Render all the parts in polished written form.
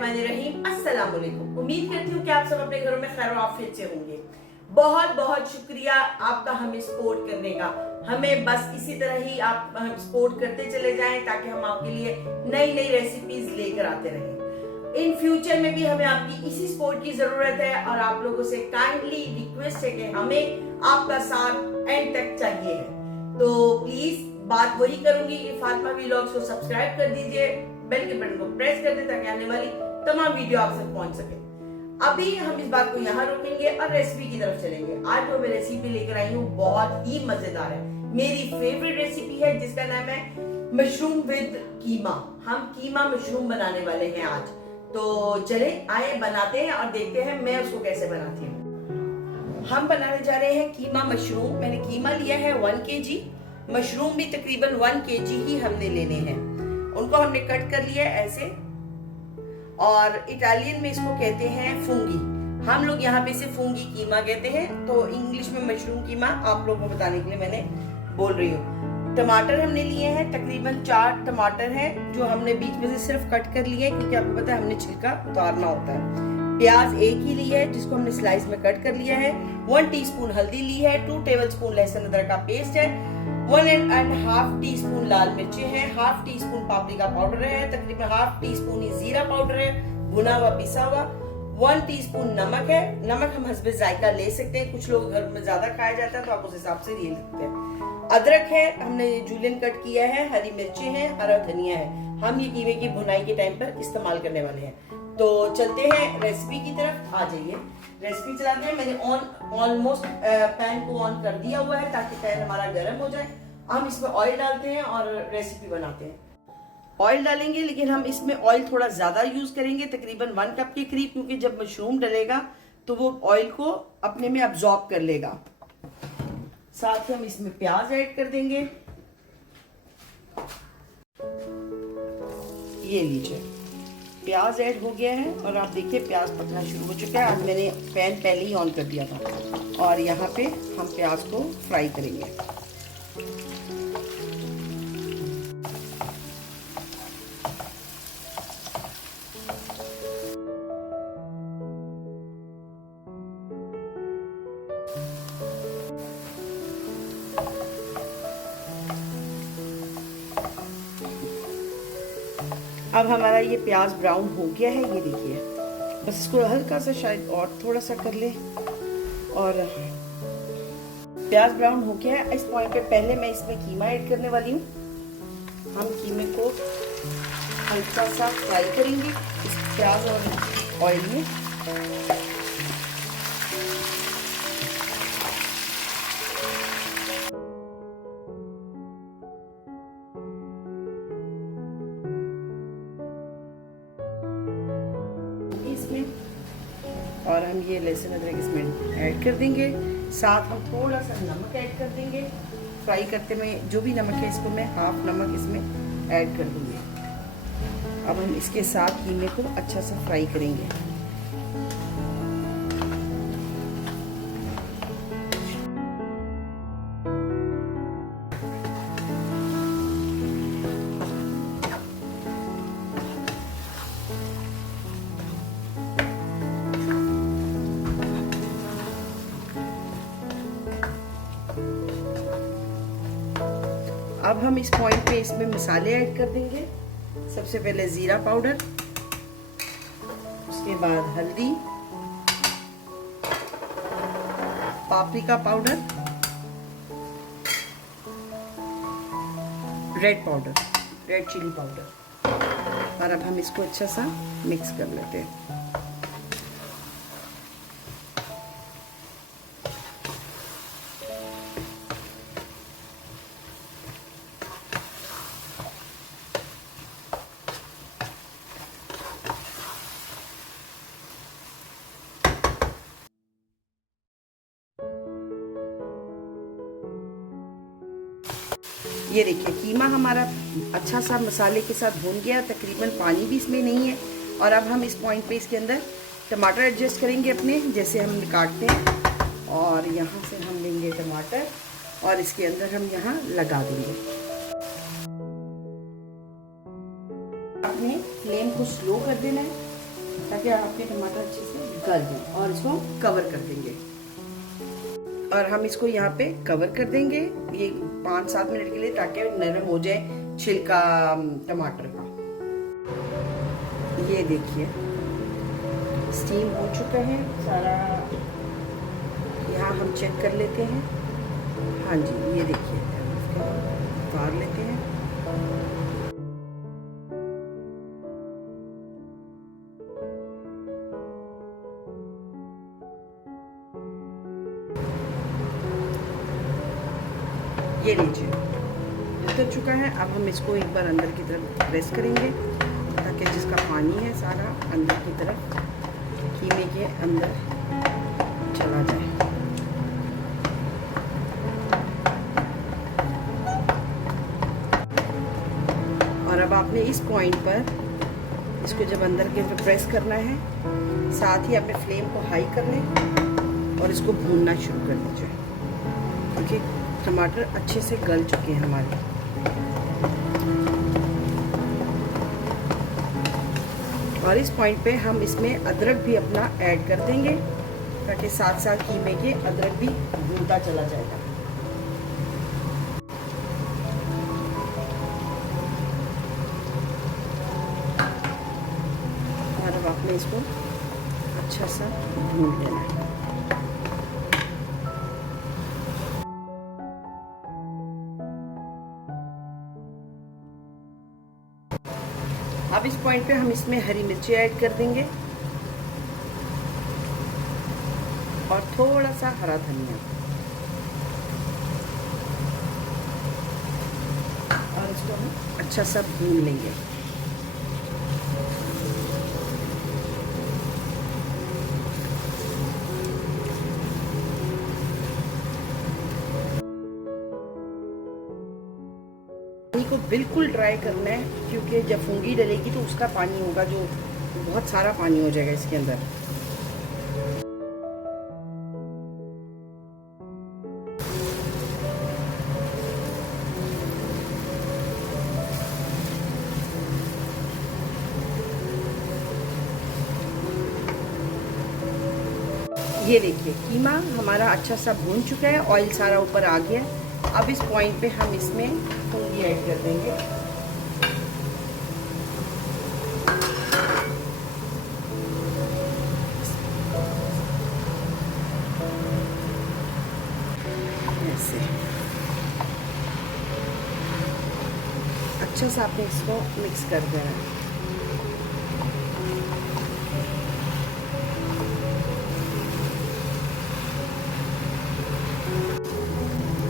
बिस्मिल्लाहिर्रहमानिर्रहीम। अस्सलाम वालेकुम। उम्मीद करती हूँ कि आप सब अपने घरों में खैर आफियत से होंगे। बहुत बहुत शुक्रिया आपका हमें सपोर्ट करने का। हमें बस इसी तरह ही आप हम सपोर्ट करते चले जाएं ताकि हम आपके लिए नई नई रेसिपीज लेकर आते रहें। इन फ्यूचर में भी हमें आपकी इसी सपोर्ट की जरूरत है और आप लोगों से काइंडली रिक्वेस्ट है कि हमें आपका साथ एंड तक चाहिए है। तो प्लीज बात वही करूंगी कि फातिमा व्लॉग्स को सब्सक्राइब कर दीजिए, बेल के बटन को प्रेस कर दें ताकि आने वाली तमाम वीडियो आप तक पहुंच सके। अभी हम इस बात को यहाँ रोकेंगे और रेसिपी की तरफ चलेंगे। आज जो मैं रेसिपी लेकर आई हूँ बहुत ही मजेदार है, मेरी फेवरेट रेसिपी है जिसका नाम है मशरूम विद कीमा। हम कीमा मशरूम बनाने वाले हैं आज। तो चले आए बनाते हैं और देखते हैं मैं उसको कैसे बनाती हूँ। हम बनाने जा रहे हैं कीमा मशरूम। मैंने कीमा लिया है 1 kg, मशरूम भी तकरीबन 1 kg ही हमने लेने हैं। उनको हमने कट कर लिया है ऐसे, और इटालियन में इसको कहते हैं फूंगी। हम लोग यहाँ पे इसे फूंगी कीमा कहते हैं, तो इंग्लिश में मशरूम कीमा आप लोगों को बताने के लिए मैंने बोल रही हूँ। टमाटर हमने लिए हैं, तकरीबन 4 टमाटर हैं जो हमने बीच में से सिर्फ कट कर लिए हैं क्योंकि आपको पता है हमने छिलका उतारना होता है। प्याज एक ही लिया है जिसको हमने स्लाइस में कट कर लिया है। 1 टीस्पून हल्दी ली है, 2 टेबलस्पून लहसुन अदरक का पेस्ट है, 1.5 टीस्पून लाल मिर्ची है, 1/2 टीस्पून पापरिका पाउडर है, तकरीबन 1/2 टीस्पून ही जीरा पाउडर है, भुना हुआ पिसा हुआ, 1 टीस्पून नमक है। नमक हम हस्बे जायका ले सकते हैं, कुछ लोग घर में ज्यादा खाया जाता है तो आप उस हिसाब से ले सकते हैं। अदरक है, हमने जूलियन कट किया है, हरी मिर्ची है, हरा धनिया है। हम ये कीमे की भुनाई के टाइम पर इस्तेमाल करने वाले हैं। तो चलते हैं रेसिपी की तरफ, आ जाइए रेसिपी चलाते हैं। मैंने ऑलमोस्ट पैन को ऑन कर दिया हुआ है ताकि पैन हमारा गर्म हो जाए। हम इसमें ऑयल डालते हैं और रेसिपी बनाते हैं। ऑयल डालेंगे लेकिन हम इसमें ऑयल थोड़ा ज्यादा यूज करेंगे, तकरीबन 1 कप के करीब, क्योंकि जब मशरूम डलेगा तो वो ऑयल को अपने में अब्सॉर्ब कर लेगा। साथ ही हम इसमें प्याज ऐड कर देंगे। ये लीजिए प्याज ऐड हो गया है और आप देखिए प्याज पकना शुरू हो चुका है। आज मैंने पैन पहले ही ऑन कर दिया था और यहाँ पे हम प्याज को फ्राई करेंगे। अब हमारा ये प्याज ब्राउन हो गया है, ये देखिए। बस इसको हल्का सा शायद और थोड़ा सा कर ले, और प्याज ब्राउन हो गया है। इस पॉइंट पे पहले मैं इसमें कीमा ऐड करने वाली हूँ। हम कीमे को हल्का सा फ्राई करेंगे इस प्याज और ऑयल में। और हम ये लहसुन अदरक इसमें ऐड कर देंगे। साथ हम थोड़ा सा नमक ऐड कर देंगे। फ्राई करते में जो भी नमक है इसको मैं 1/2 नमक इसमें ऐड कर दूंगी। अब हम इसके साथ कीमे को अच्छा सा फ्राई करेंगे। अब हम इस पॉइंट पे इसमें मसाले ऐड कर देंगे। सबसे पहले जीरा पाउडर, उसके बाद हल्दी, paprika powder, red powder, red chilli powder. और अब हम इसको अच्छा सा मिक्स कर लेते हैं। ये देखिए कीमा हमारा अच्छा सा मसाले के साथ भून गया, तकरीबन पानी भी इसमें नहीं है। और अब हम इस पॉइंट पे इसके अंदर टमाटर एडजस्ट करेंगे अपने, जैसे हम काटते हैं। और यहाँ से हम लेंगे टमाटर और इसके अंदर हम यहाँ लगा देंगे। अपने फ्लेम को स्लो कर देना है ताकि आपके टमाटर अच्छे से गल जाए। और इसको कवर कर देंगे और हम इसको यहाँ पे कवर कर देंगे ये 5-7 मिनट के लिए, ताकि नरम हो जाए छिलका टमाटर का। ये देखिए स्टीम हो चुका है सारा। यहाँ हम चेक कर लेते हैं। हाँ जी, ये देखिए इसको उतार लेते हैं। ये लीजिए उतर चुका है। अब हम इसको एक बार अंदर की तरफ प्रेस करेंगे, ताकि जिसका पानी है सारा अंदर की तरफ कीमे के अंदर चला जाए। और अब आपने इस पॉइंट पर इसको जब अंदर की तरफ प्रेस करना है, साथ ही अपने फ्लेम को हाई कर लें और इसको भूनना शुरू कर दीजिए, क्योंकि टमाटर अच्छे से गल चुके हैं हमारे। और इस पॉइंट पे हम इसमें अदरक भी अपना ऐड कर देंगे, ताकि साथ साथ कीमे के अदरक भी भूनता चला जाएगा। और अब आपने इसको अच्छा सा भून लेना है। अब इस पॉइंट पे हम इसमें हरी मिर्ची ऐड कर देंगे और थोड़ा सा हरा धनिया, और इसको हम अच्छा सा भून लेंगे। को बिल्कुल ड्राई करना है, क्योंकि जब फूंगी डलेगी तो उसका पानी होगा, जो बहुत सारा पानी हो जाएगा इसके अंदर। ये देखिए कीमा हमारा अच्छा सा भून चुका है, ऑयल सारा ऊपर आ गया। अब इस पॉइंट पे हम इसमें फूंगी ऐड कर देंगे। ऐसे अच्छा सा आपने इसको मिक्स कर देना है।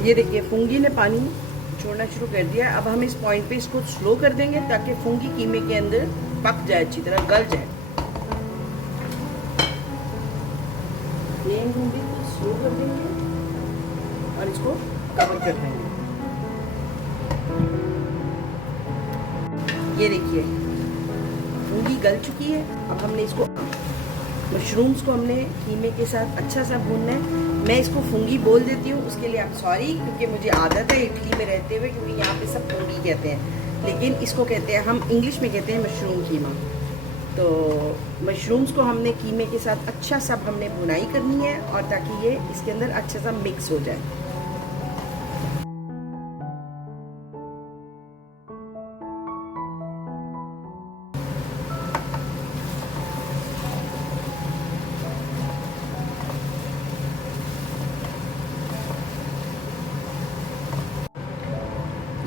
ये देखिए फूंगी ने पानी छोड़ना शुरू कर दिया। अब हम इस पॉइंट पे इसको स्लो कर देंगे, ताकि फूंगी कीमे के अंदर पक जाए, अच्छी तरह गल जाए। फ्लेम हम बिल्कुल स्लो कर देंगे और इसको कवर कर देंगे। ये देखिए फूंगी गल चुकी है। अब हमने इसको मशरूम्स को हमने कीमे के साथ अच्छा सा भूनना है। मैं इसको फूंगी बोल देती हूँ, उसके लिए आप सॉरी, क्योंकि मुझे आदत है इटली में रहते हुए, क्योंकि यहाँ पे सब फूंगी कहते हैं, लेकिन इसको कहते हैं, हम इंग्लिश में कहते हैं मशरूम कीमा। तो मशरूम्स को हमने कीमे के साथ अच्छा सा हमने भुनाई करनी है, और ताकि ये इसके अंदर अच्छा सा मिक्स हो जाए।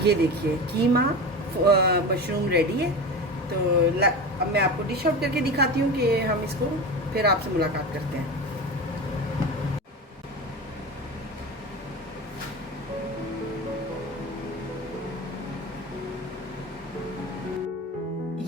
ये देखिए कीमा मशरूम रेडी है। तो अब मैं आपको डिश आउट करके दिखाती हूँ कि हम इसको फिर आपसे मुलाकात करते हैं।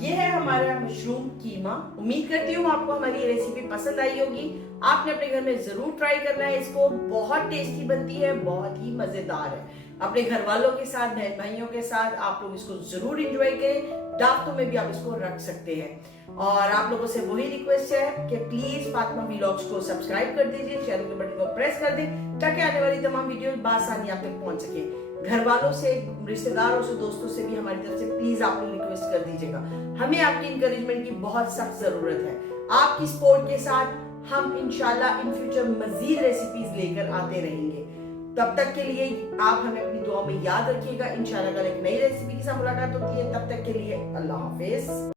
ये है हमारा मशरूम कीमा। उम्मीद करती हूँ आपको हमारी ये रेसिपी पसंद आई होगी। आपने अपने घर में जरूर ट्राई करना है इसको, बहुत टेस्टी बनती है, बहुत ही मजेदार है। अपने घर वालों के साथ, बहन भाइयों के साथ आप लोग इसको जरूर एंजॉय करें। दावतों में भी आप इसको रख सकते हैं। और आप लोगों से वही रिक्वेस्ट है कि प्लीज फातिमा व्लॉग्स को सब्सक्राइब कर दीजिए, चैनल के बटन को प्रेस कर दें, ताकि आने वाली तमाम वीडियो बआसानी आप तक पहुंच सके। घर वालों से, रिश्तेदारों से, दोस्तों से भी हमारी तरफ से प्लीज आप लोग रिक्वेस्ट कर दीजिएगा। हमें आपकी इंकरेजमेंट की बहुत सख्त जरूरत है। आपकी सपोर्ट के साथ हम इंशाल्लाह इन फ्यूचर मजीद रेसिपीज लेकर आते रहेंगे। तब तक के लिए आप हमें अपनी दुआ में याद रखिएगा। इंशाल्लाह कल एक नई रेसिपी के साथ मुलाकात होती है। तब तक के लिए अल्लाह हाफिज।